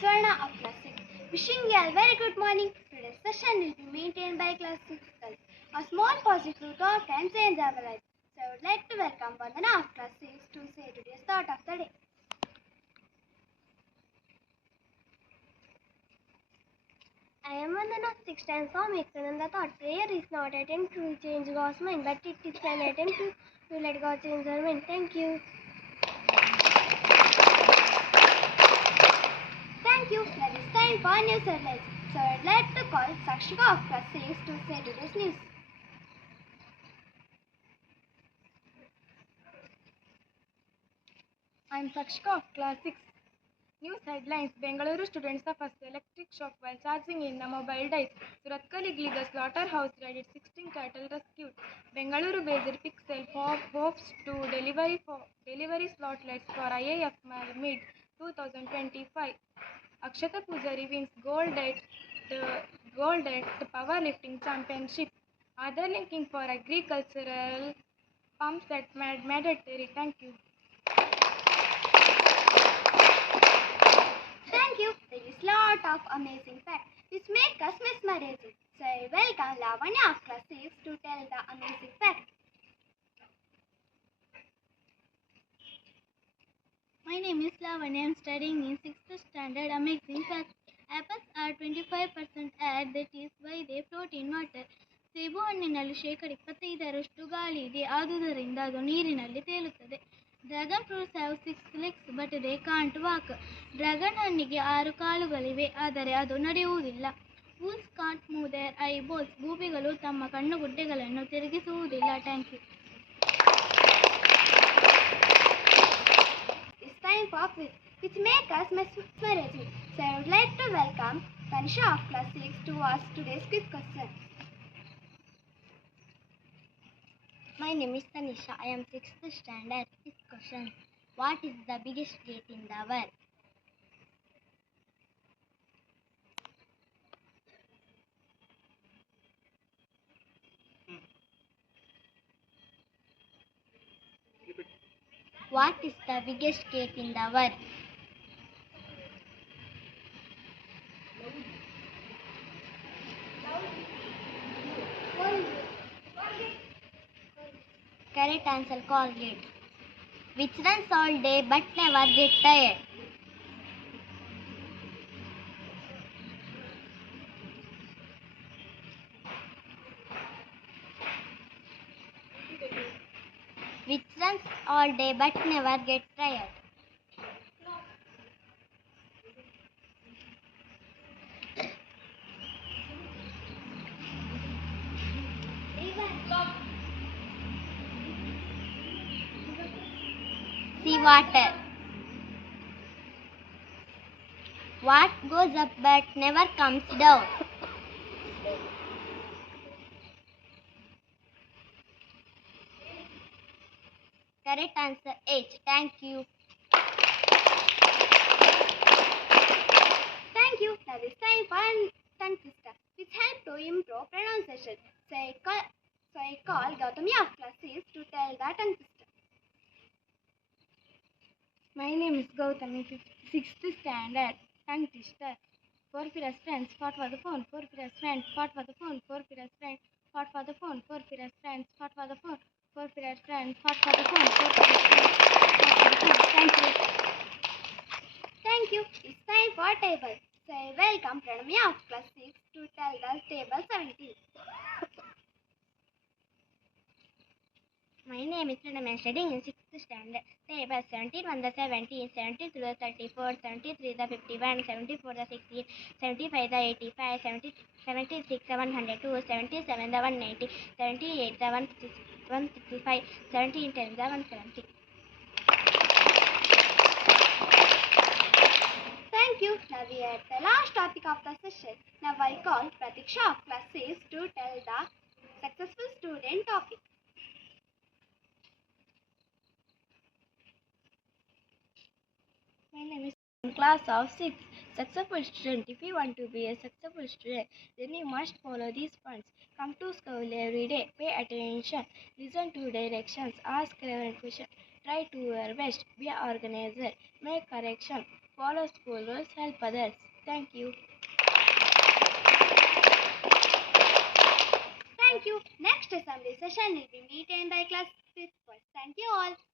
Swarna of class 6. Wishing you a very good morning. Today's session will be maintained by class 6 girls. A small positive thought can change our lives. So I would like to welcome Vandana of class 6 to say today's thought of the day. I am Vandana. 6 times from extend the thought. Prayer is not an attempt to change God's mind, but it is an attempt to let God change our mind. Thank you. Thank you. Now it's time for news headlines. So I'd like to call Sakshika of class 6 to say today's news. I am Sakshika of class 6. News headlines: Bengaluru student suffers electric shock while charging in a mobile dies. Suratkal illegal slaughterhouse raided, 16 cattle rescued. Bengaluru-based Pixel hopes to delivery slotlets for IIF mid 2025. Akshata Pujari wins gold at the powerlifting championship. Other linking for agricultural pumps at mandatory. Thank you. Thank you. There is lot of amazing facts which make us mesmerizing. So I welcome Lavanya of class 6 to tell the amazing fact. My name is Lavanya. I am studying in 6th standard. Amazing fact. Apples are 25% air, that is why they float in water. ಸೇಬು ಹಣ್ಣಿನಲ್ಲಿ 25% ಗಾಳಿ ಇದೆ, ಆದುದರಿಂದ ಅದು ನೀರಿನಲ್ಲಿ ತೇಲುತ್ತದೆ. Dragon fruits have 6 legs but they can't walk. Dragon ಹಣ್ಣಿಗೆ 6 ಕಾಲುಗಳಿವೆ, ಆದರೆ ಅದು ನಡೆಯುವುದಿಲ್ಲ. Wolves can't move their eyeballs. ಗೂಬಿಗಳು ತಮ್ಮ ಕಣ್ಣುಗುಡ್ಡೆಗಳನ್ನು ತಿರುಗಿಸುವುದಿಲ್ಲ. Thank you. It's time for quiz which make us mesmerizing. So I would like to welcome Tanisha of class 6 to ask today's quiz question. My name is Tanisha. I am 6th standard. This question: what is the biggest gate in the world? What is the biggest gate in the world? Correct answer: Colgate. Which runs all day but never get tired? Which runs all day but never get tired? Sea water. What goes up but never comes down? Correct answer: H. Thank you. Thank you. Now it's time for tongue twister which help to improve pronunciation. So I call Gautami of class 6 to tell the tongue twister. My name is Gautami, 6th standard. Tongue twister. Four fierce friends fought for the phone. Four fierce friends fought for the phone. Four fierce friends fought for the phone. Four fierce friends fought for the phone. Four fierce friends fought for the phone. Four fierce friends fought for the phone. Thank you. Thank you. It's time for table. So I welcome Pranami of class 6 to tell the table 17. My name is Pranam. I am studying in 6th standard. Table 17 1 the 17, 17 to the 34, 73 the 51, 74 the 68, 75 the 85, 76 the 102, 77 the 180, 78 the 165, 17 10 the 170. Thank you. Now we are at the last topic of the session. Now I call Pratiksha of class 6 to tell the successful student topic. My name is in class of 6. Successful student. If you want to be a successful student, then you must follow these points. Come to school every day. Pay attention. Listen to directions. Ask relevant questions. Try to your best. Be an organizer. Make correction. Follow school rules. Help others. Thank you. Thank you. Next assembly session will be maintained by class 5th. Thank you all.